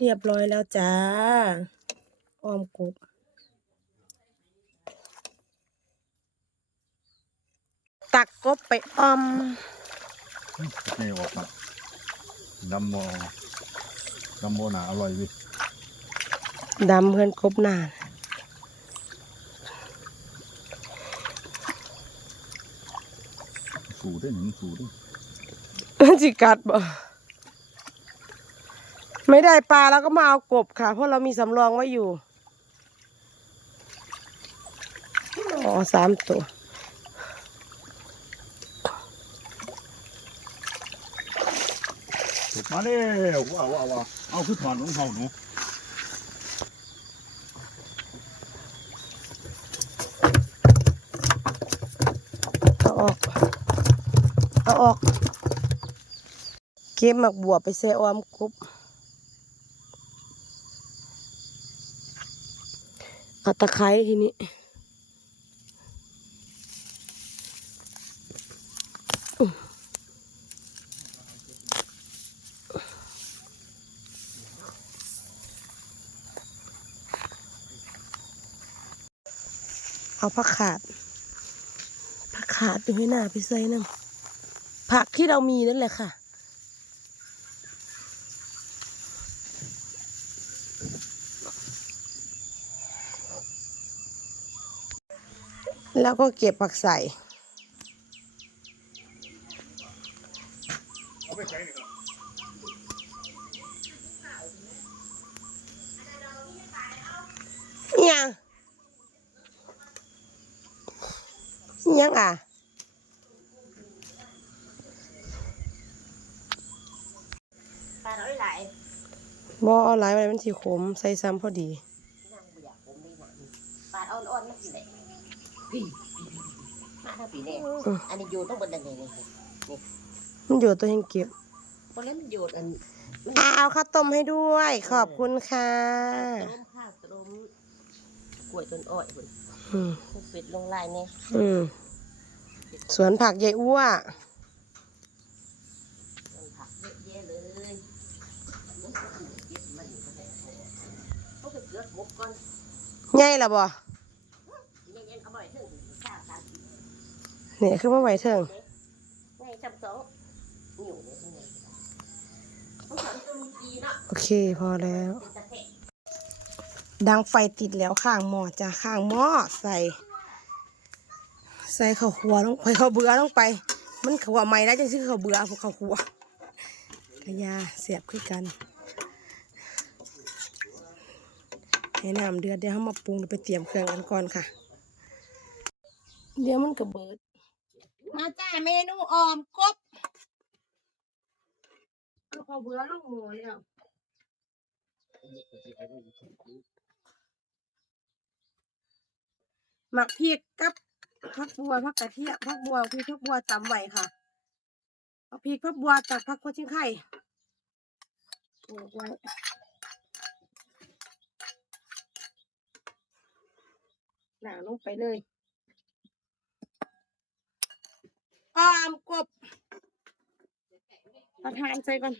เรียบร้อยแล้วจ้า ออมกบตักกบไปออมนี่ออกมาดำโมดำโมหนาอร่อยวิดำเพื่อนกบนานสูได้หนึ่งสูได้จิกัดบ่ ไม่ได้ปลาแล้วก็มาเอากบค่ะ เพราะเรามีสำรองไว้อยู่อ๋อสามตัวถูกมาแล้วว้าวว้าวว้าวเอาขึ้นถอนของเขาหนูเอาออก เอาออก เก็บหมักบัวไปใส่ออมกบ เอาตะไคร้ทีนี้เอาผักขาดผักขาดอยู่ให้หน้าไปใส่น้ำผักที่เรามีนั่นแหละค่ะ แล้วก็เก็บผักใส่ยังยังอะปลาน้อยหลายบ่เอาหลายไว้มันสิขมใส่ซ้ำพอดีนั่งบ่อยากผมนี่นะปลาอ่อนๆมันสิได้ พี่มาทางปีแน่อืมอันนี้โยนต้องบนดันนี่นี่มันอยู่ตัวเองเก็บบ่แล้วมันโยนอันมันอ่าเอาข้าวต้มให้ด้วย ขอบคุณค่ะต้มข้าวต้มกล้วยต้นอ้อยพุ่นอืมพวกเป็ดลงลายนี่อืมสวนผักยายอ้วต้นผักเยอะแยะเลยมันก็สิเก็บมันก็ได้พวกเกือบหมกก่อนใหญ่ละบ่เย็นๆเอาบ่อยถึงข้าวสาม เนี่ยคือมาไหวเถิงไงจำสองอยู่เลยที่นี่ต้องสอนตัวมีกีเนาะโอเคพอแล้วเป็นตะแคงดังไฟติดแล้วข้างหม้อจ้ะข้างหม้อใส่ ใส่ข้าวคั่วลงไปข้าวเบื่อลงไป มันขัวใหม่นะจังซื้อข้าวเบื่อพวกข้าวคั่วกระยาเสียบคือกันให้น้ำเดือดเดี๋ยวเรามาปรุงเดี๋ยวไปเตรียมเครื่องกันก่อนค่ะ เดี๋ยวมันกระเบิด มาจ้าเมนูออมกบเอาข้าวเบื่อลงหมูแล้วหมักพริกกับผักบัวผักกระเทียมผักบัวพริกผักบัวตำไว้ค่ะเอาพริกผักบัวจากผักกัวชิงไข่ปลูกไว้หนาลงไปเลย อมกบประทานใส่ก่อน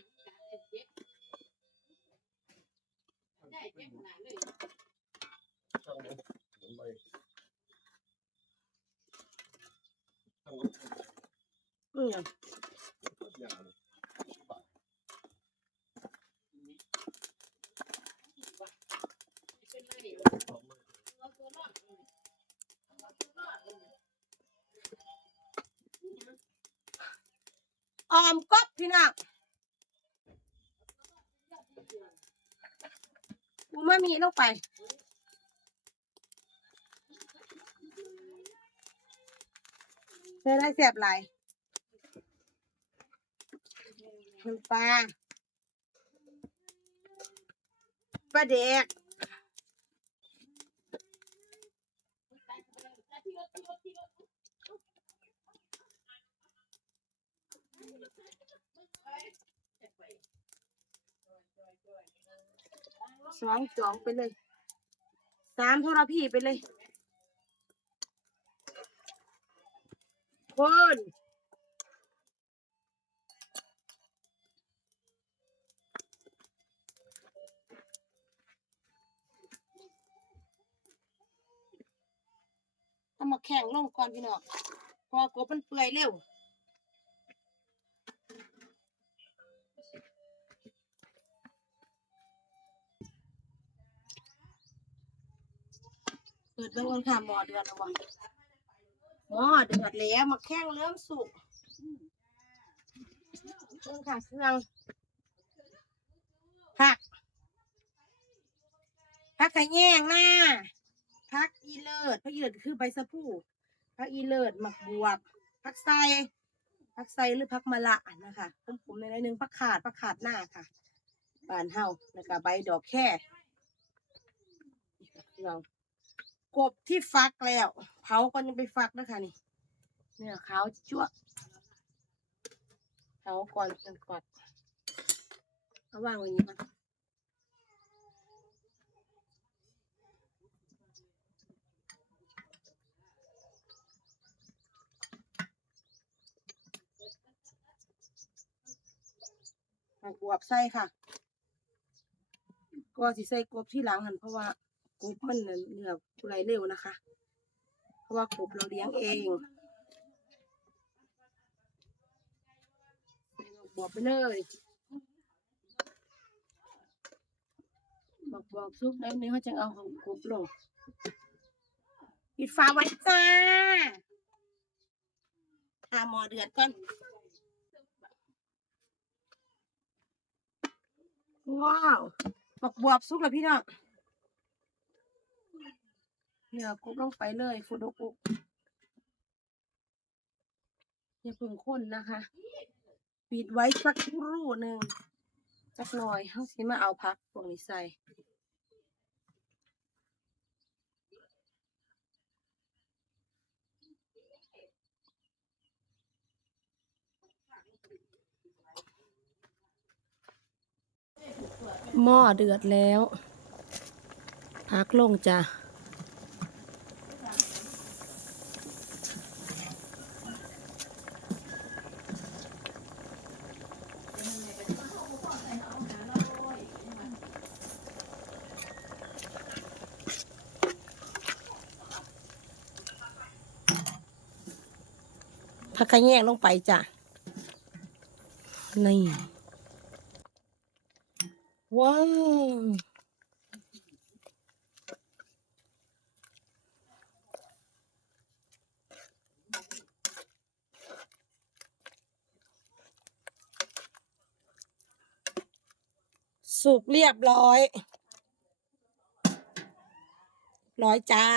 อืม ออมกบพี่น้องกูไม่มีลงไปเธอได้เสียบไหลายน้ำปลาปลาเด็ก สองสองไปเลยสามโทรพี่ไปเลยคนต้องมาแข่งลงก่อนพี่น้องพอกบมันเปื่อยเร็ว ปิดเบิ่งคนค่ะหมอเดือดแล้วบ่หมอเดือดแล้วมาแข่งเริ่มสุกเครื่องค่ะเครื่องผักผักไข่แยงหน้าพักอีเลิศพักอีเลิศคือใบสะพูพักอีเลิศหมักบวบพักไซพักไซหรือพักมะละนะคะผมในอยๆหนึงพักขาดพักขาดหน้าค่ะบานเฮาแล้วก็ใบดอกแค่นี่ค่ะเรา กบที่ฟักแล้วเผาก่อนยังไปฟักนะคะนี่ เนื้อขาวจั่วเผาก่อนจังก่อนเอาวางไว้อย่างนี้ก่อนหักบวบใส่ค่ะ ก็สิใส่กบที่หลังหันเพราะว่ากบมันเนื้อ ผู้ไรเร็วนะคะ เพราะว่ากบเราเลี้ยงเองใส่หักบวบไปเลยบอกบอกซุกแล้วนี้เขาจะเอาของกบลงปิดฝาไว้จ้าทาหมอเดือดก่อนว้าวบักบวบสุกแล้วพี่น้อง เหลือกรุบลงไปเลยฟุดกุกอย่าเพิ่งข้นนะคะ ปิดไว้สักครู่หนึ่งสักหน่อยเขาสิมาเอาพักพวกนี้ใส่หม้อเดือดแล้ว พักลงจ้ะ พักกระแยงลงไปจ้ะ นี่ ว้าวสุกเรียบร้อย ร้อยจ้า